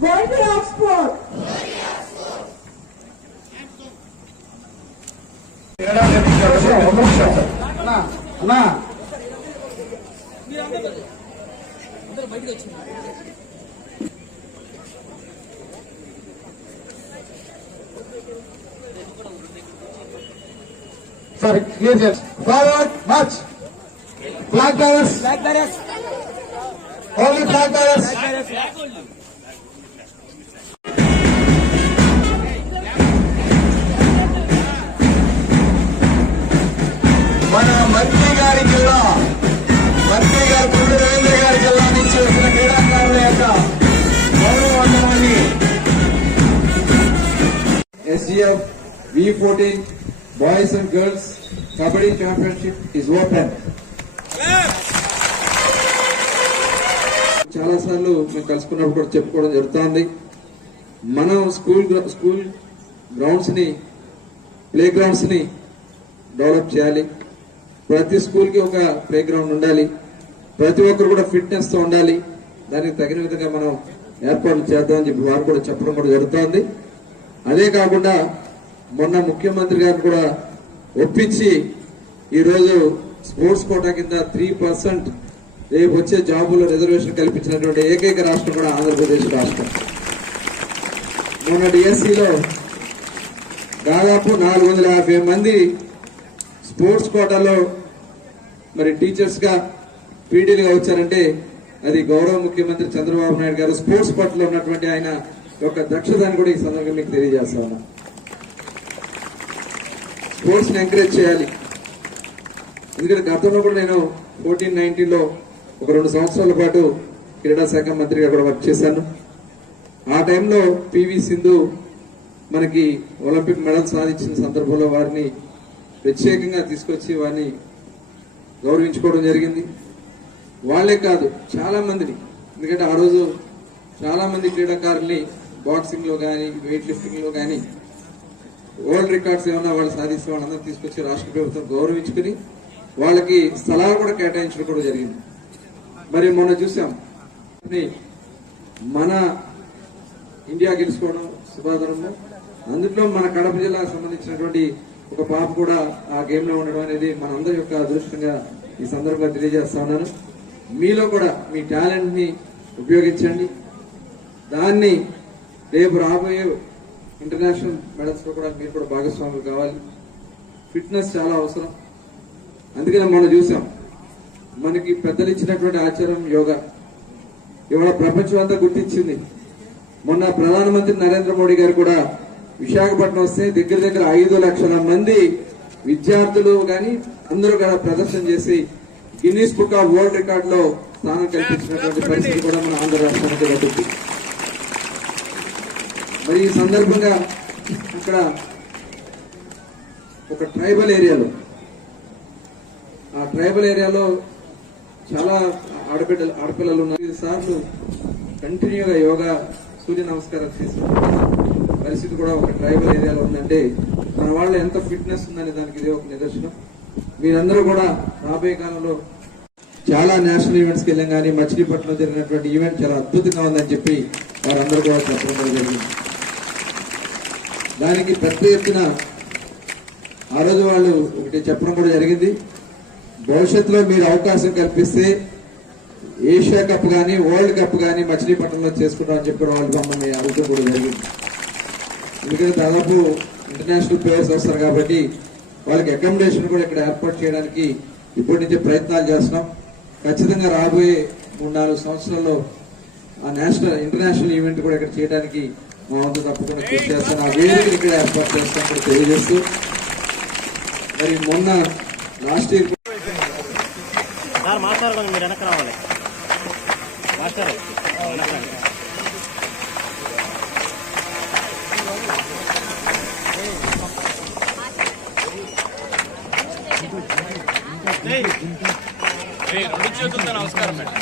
Glory of sport. Sorry, clear. Forward, march. Flag bearers. Flag bearers. Only flag bearers. మన మంత్రి గారి జిల్లా మంత్రి గారు పుల్లి రవీంద్ర గారి జిల్లా నుంచి వచ్చిన క్రీడాకారుల యొక్క గౌరవవందనాన్ని SGF V14 Boys and Girls Kabaddi Championship is open. చాలా సార్లు మేము కలుసుకున్నప్పుడు కూడా చెప్పుకోవడం జరుగుతుంది. మనం స్కూల్ గ్రౌండ్స్ ని ప్లే గ్రౌండ్స్ ని డెవలప్ చేయాలి. ప్రతి స్కూల్ కి ఒక ప్లే గ్రౌండ్ ఉండాలి. ప్రతి ఒక్కరు కూడా ఫిట్నెస్ తో ఉండాలి. దానికి తగిన విధంగా మనం ఏర్పాట్లు చేద్దామని చెప్పి వారు కూడా చెప్పడం కూడా జరుగుతోంది. అదే కాకుండా మొన్న ముఖ్యమంత్రి గారు కూడా ఒప్పించి ఈరోజు స్పోర్ట్స్ కోటా కింద 3% రేపు వచ్చే జాబుల్లో రిజర్వేషన్ కల్పించినటువంటి ఏకైక రాష్ట్రం కూడా ఆంధ్రప్రదేశ్ రాష్ట్రం. మొన్న డిఎస్సిలో దాదాపు 450 మంది స్పోర్ట్స్ కోటాలో మరి టీచర్స్ గా పీడీలుగా వచ్చారంటే అది గౌరవ ముఖ్యమంత్రి చంద్రబాబు నాయుడు గారు స్పోర్ట్స్ పట్ల ఉన్నటువంటి ఆయన యొక్క దక్షతని కూడా ఈ సందర్భంగా మీకు తెలియజేస్తా ఉన్నా. స్పోర్ట్స్ ని ఎంకరేజ్ చేయాలి. ఎందుకంటే గతంలో కూడా నేను 14-19లో ఒక 2 సంవత్సరాల పాటు క్రీడా శాఖ మంత్రిగా కూడా వర్క్ చేశాను. ఆ టైంలో పివి సింధు మనకి ఒలింపిక్ మెడల్ సాధించిన సందర్భంలో వారిని ప్రత్యేకంగా తీసుకొచ్చి వారిని గౌరవించుకోవడం జరిగింది. వాళ్లే కాదు చాలా మందిని, ఎందుకంటే ఆ రోజు చాలా మంది క్రీడాకారుల్ని బాక్సింగ్ లో కానీ వెయిట్ లిఫ్టింగ్ లో కానీ వరల్డ్ రికార్డ్స్ ఏమన్నా వాళ్ళు సాధిస్తే వాళ్ళందరూ తీసుకొచ్చి రాష్ట్ర ప్రభుత్వం గౌరవించుకుని వాళ్ళకి స్థలాలు కూడా కేటాయించడం కూడా జరిగింది. మరి మొన్న చూసాం మన ఇండియా గెలుచుకోవడం సుభాదరంలో, అందులో మన కడప జిల్లాకు సంబంధించినటువంటి ఒక పాప కూడా ఆ గేమ్ లో ఉండడం అనేది మనందరి యొక్క అదృష్టంగా ఈ సందర్భంగా తెలియజేస్తా ఉన్నాను. మీలో కూడా మీ టాలెంట్ ని ఉపయోగించండి. దాన్ని రేపు రాబోయే ఇంటర్నేషనల్ మెడల్స్ లో కూడా మీరు కూడా భాగస్వాములు కావాలి. ఫిట్నెస్ చాలా అవసరం. అందుకనే మనం చూసాం మనకి పెద్దలు ఇచ్చినటువంటి ఆచారం యోగా ఇవాళ ప్రపంచం అంతా గుర్తించింది. మొన్న ప్రధానమంత్రి నరేంద్ర మోడీ గారు కూడా విశాఖపట్నం వస్తే దగ్గర 5 లక్షల మంది విద్యార్థులు కానీ అందరూ కూడా ప్రదర్శన చేసి Guinness book of world record లో స్థానం కల్పించినటువంటి పరిస్థితి కూడా మన ఆంధ్ర రాష్ట్రానికి పడుతుంది. మరి ఈ సందర్భంగా అక్కడ ఒక ట్రైబల్ ఏరియాలో చాలా ఆడపిల్లలు ఉన్నారు. 5 సార్లు కంటిన్యూగా యోగా సూర్య నమస్కారాలు చేసిన పరిస్థితి కూడా ఒక ట్రైబల్ ఏరియాలో ఉందంటే మన వాళ్ళ ఎంత ఫిట్నెస్ ఉందని దానికి ఇదే ఒక నిదర్శనం. మీరందరూ కూడా రాబోయే కాలంలో చాలా నేషనల్ ఈవెంట్స్ కి వెళ్ళాం కానీ మచిలీపట్నంలో జరిగినటువంటి ఈవెంట్ చాలా అద్భుతంగా ఉందని చెప్పి వారందరూ కూడా చెప్పడం జరిగింది. దానికి పెద్ద ఎత్తున ఆ రోజు వాళ్ళు ఒకటి చెప్పడం కూడా జరిగింది. భవిష్యత్తులో మీరు అవకాశం కల్పిస్తే ఏషియా కప్ కానీ వరల్డ్ కప్ కానీ మచిలీపట్నంలో చేసుకుంటామని చెప్పి వాళ్ళు మమ్మల్ని అడగడం కూడా జరిగింది. ఎందుకంటే దాదాపు ఇంటర్నేషనల్ ప్లేయర్స్ వస్తారు కాబట్టి వాళ్ళకి అకామిడేషన్ కూడా ఇక్కడ ఏర్పాటు చేయడానికి ఇప్పటి నుంచే ప్రయత్నాలు చేస్తున్నాం. ఖచ్చితంగా రాబోయే 3-4 సంవత్సరాల్లో ఆ ఇంటర్నేషనల్ ఈవెంట్ కూడా ఇక్కడ చేయడానికి మా వంతు తప్పకుండా కృషి చేస్తాను. ఆ వేదికను ఇక్కడ ఏర్పాటు చేస్తాం కూడా తెలియజేస్తూ, మరి మొన్న లాస్ట్ ఇయర్ మీరు వెనక్కి రావాలి మాస్టర్. రెండు చేతులతో నమస్కారం మేడం.